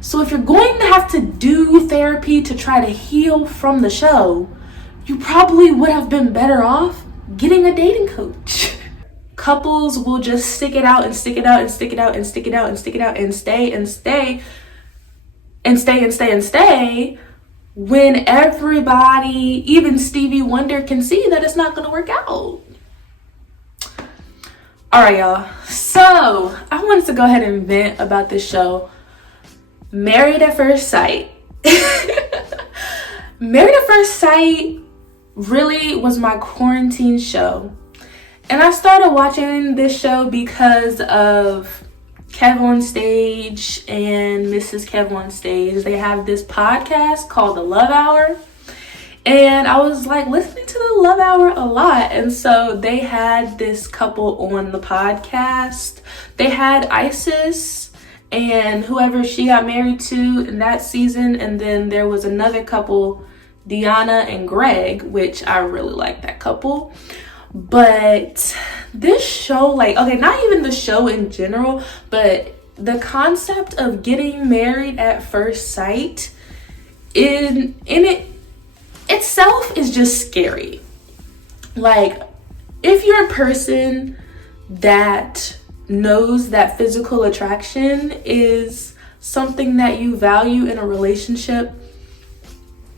So if you're going to have to do therapy to try to heal from the show, you probably would have been better off getting a dating coach. Couples will just stick it out and stick it out and stick it out and stick it out and stick it out and stay and stay and stay and stay and stay when everybody, even Stevie Wonder, can see that it's not going to work out. All right, y'all. So I wanted to go ahead and vent about this show, Married at First Sight. Married at First Sight really was my quarantine show. And I started watching this show because of Kev on Stage and Mrs. Kev on Stage. They have this podcast called The Love Hour. And I was like listening to The Love Hour a lot. And so they had this couple on the podcast. They had Isis and whoever she got married to in that season. And then there was another couple, Deanna and Greg, which I really like that couple. But this show, like, okay, not even the show in general, but the concept of getting married at first sight in it itself is just scary. Like, if you're a person that knows that physical attraction is something that you value in a relationship,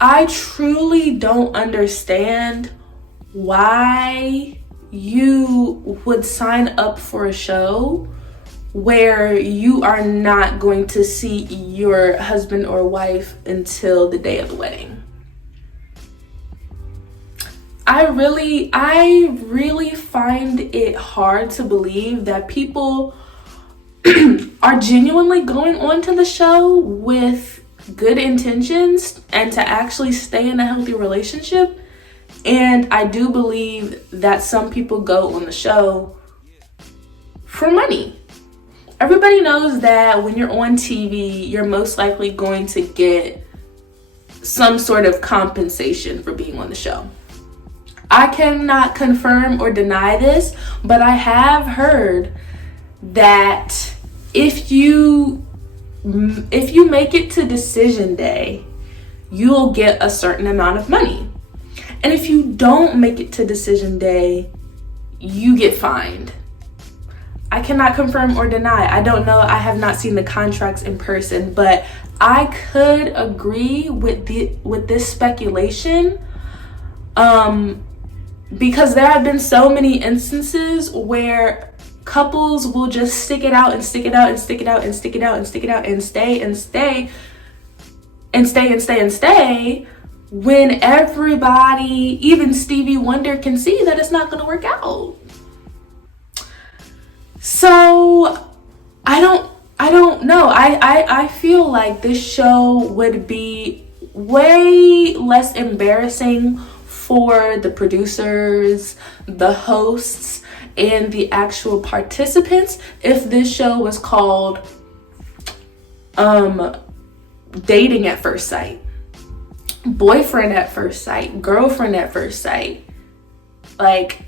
I truly don't understand why you would sign up for a show where you are not going to see your husband or wife until the day of the wedding. I really find it hard to believe that people are genuinely going onto the show with good intentions and to actually stay in a healthy relationship. And I do believe that some people go on the show for money. Everybody knows that when you're on TV, you're most likely going to get some sort of compensation for being on the show. I cannot confirm or deny this, but I have heard that if you make it to decision day, you'll get a certain amount of money. And if you don't make it to decision day, you get fined. I cannot confirm or deny. I don't know. I have not seen the contracts in person, but I could agree with this speculation. Because there have been so many instances where couples will just stick it out and stick it out and stick it out and stick it out and stick it out and stay and stay and stay and stay and stay when everybody, even Stevie Wonder, can see that it's not going to work out. So I don't know. I feel like this show would be way less embarrassing for the producers, the hosts, and the actual participants if this show was called Dating at First Sight, Boyfriend at First Sight, Girlfriend at First Sight. Like,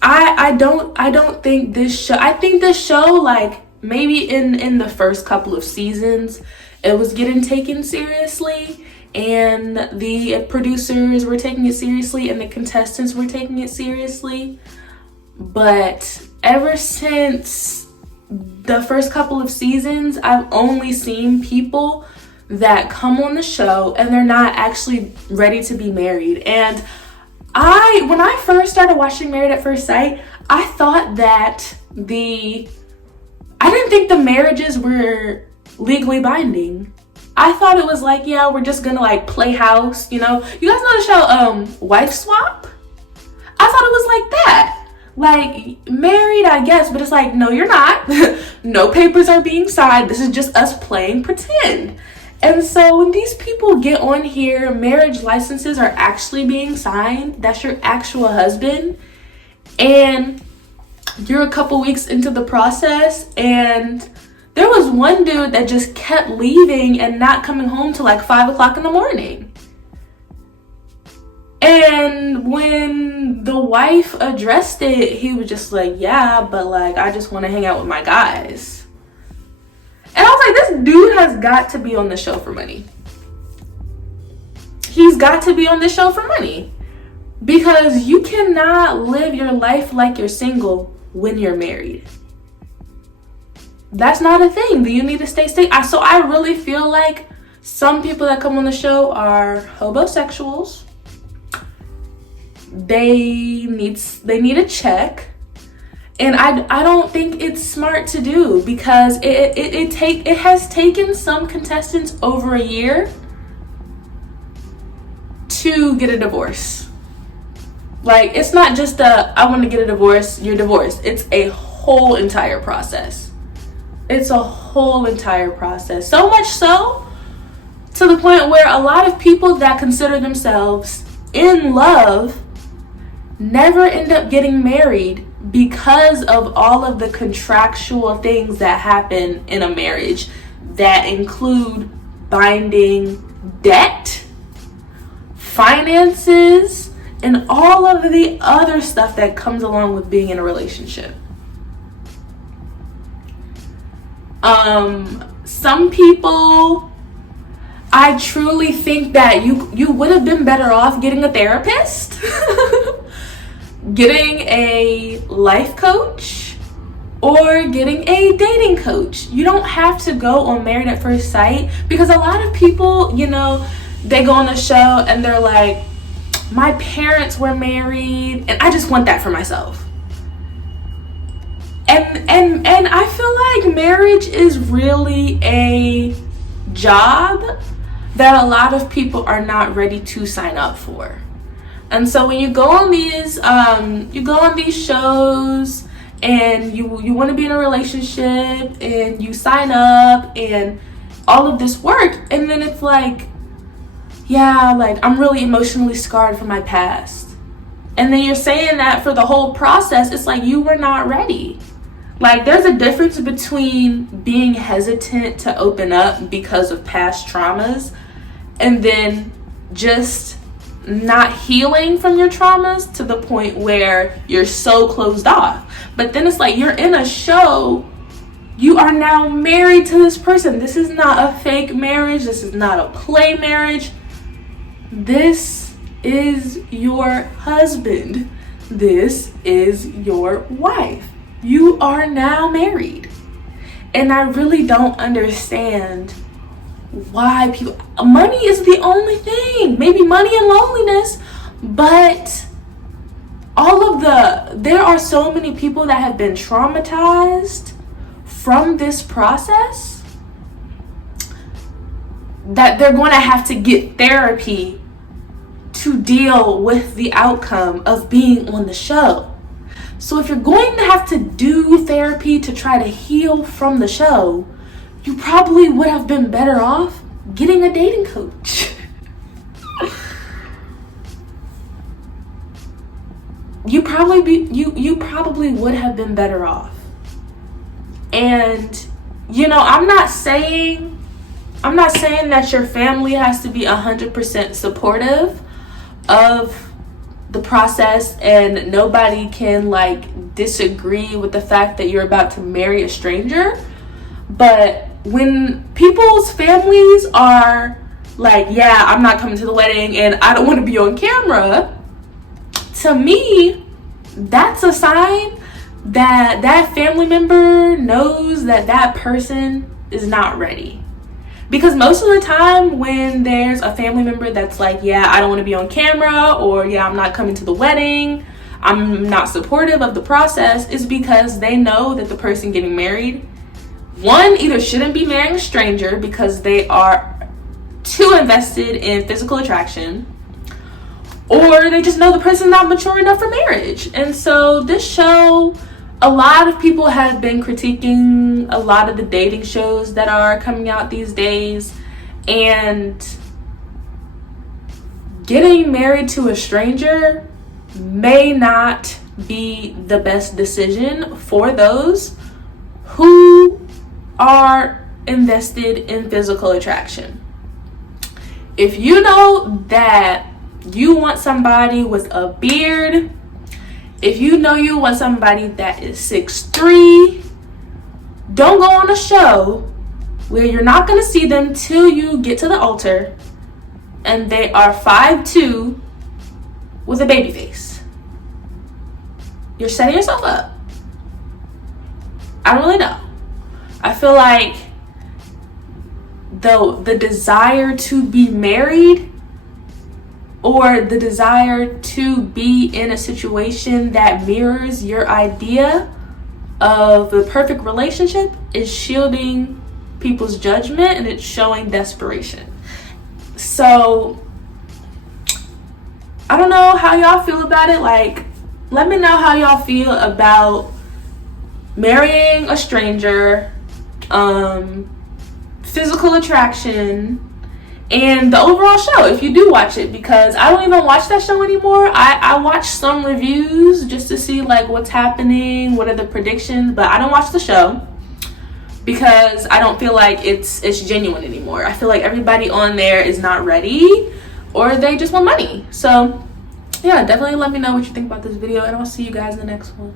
I don't think this show, I think this show, like, maybe in the first couple of seasons, it was getting taken seriously, and the producers were taking it seriously, and the contestants were taking it seriously. But ever since the first couple of seasons, I've only seen people that come on the show and they're not actually ready to be married. And when I first started watching Married at First Sight, I thought that I didn't think the marriages were legally binding. I thought it was like, yeah, we're just gonna like play house, you know? You guys know the show Wife Swap? I thought it was like that. Like, married, I guess, but it's like, no, you're not. No papers are being signed. This is just us playing pretend. And so when these people get on here, marriage licenses are actually being signed. That's your actual husband. And you're a couple weeks into the process, and there was one dude that just kept leaving and not coming home till like 5 o'clock in the morning. And when the wife addressed it, he was just like, yeah, but like, I just want to hang out with my guys. And I was like, this dude has got to be on the show for money. He's got to be on this show for money. Because you cannot live your life like you're single when you're married. That's not a thing. You need to stay single. So I really feel like some people that come on the show are homosexuals. They need a check. And I don't think it's smart to do, because it has taken some contestants over a year to get a divorce. Like, it's not just I want to get a divorce, you're divorced. It's a whole entire process. It's a whole entire process. So much so to the point where a lot of people that consider themselves in love never end up getting married because of all of the contractual things that happen in a marriage that include binding debt, finances, and all of the other stuff that comes along with being in a relationship. Some people, I truly think that you would have been better off getting a therapist, getting a life coach, or getting a dating coach. You don't have to go on Married at First Sight, because a lot of people, they go on the show and they're like, my parents were married and I just want that for myself. And I feel like marriage is really a job that a lot of people are not ready to sign up for. And so when you go on these shows and you want to be in a relationship and you sign up and all of this work, and then it's like, yeah, like, I'm really emotionally scarred from my past. And then you're saying that for the whole process. It's like, you were not ready. Like, there's a difference between being hesitant to open up because of past traumas and then just not healing from your traumas to the point where you're so closed off. But then it's like, you're in a show, you are now married to this person. This is not a fake marriage. This is not a play marriage. This is your husband. This is your wife. You are now married. And I really don't understand why people... Money is the only thing. Maybe money and loneliness. But there are so many people that have been traumatized from this process that they're going to have to get therapy to deal with the outcome of being on the show. So if you're going to have to do therapy to try to heal from the show, you probably would have been better off getting a dating coach. You probably would have been better off. And I'm not saying that your family has to be 100% supportive of the process, and nobody can disagree with the fact that you're about to marry a stranger. But when people's families are like, yeah, I'm not coming to the wedding and I don't want to be on camera, to me, that's a sign that that family member knows that that person is not ready. Because most of the time when there's a family member that's like, yeah, I don't want to be on camera, or yeah, I'm not coming to the wedding, I'm not supportive of the process, is because they know that the person getting married, one, either shouldn't be marrying a stranger because they are too invested in physical attraction, or they just know the person's not mature enough for marriage. And so this show, a lot of people have been critiquing a lot of the dating shows that are coming out these days, and getting married to a stranger may not be the best decision for those who are invested in physical attraction. If you know that you want somebody with a beard, if you know you want somebody that is 6'3", don't go on a show where you're not going to see them till you get to the altar, and they are 5'2" with a baby face. You're setting yourself up. I don't really know. I feel like the desire to be married, or the desire to be in a situation that mirrors your idea of the perfect relationship, is shielding people's judgment, and it's showing desperation. So I don't know how y'all feel about it. Like, let me know how y'all feel about marrying a stranger, physical attraction, and the overall show, if you do watch it, because I don't even watch that show anymore. I watch some reviews just to see like what's happening, what are the predictions, but I don't watch the show because I don't feel like it's genuine anymore. I feel like everybody on there is not ready, or they just want money. So yeah, definitely let me know what you think about this video, and I'll see you guys in the next one.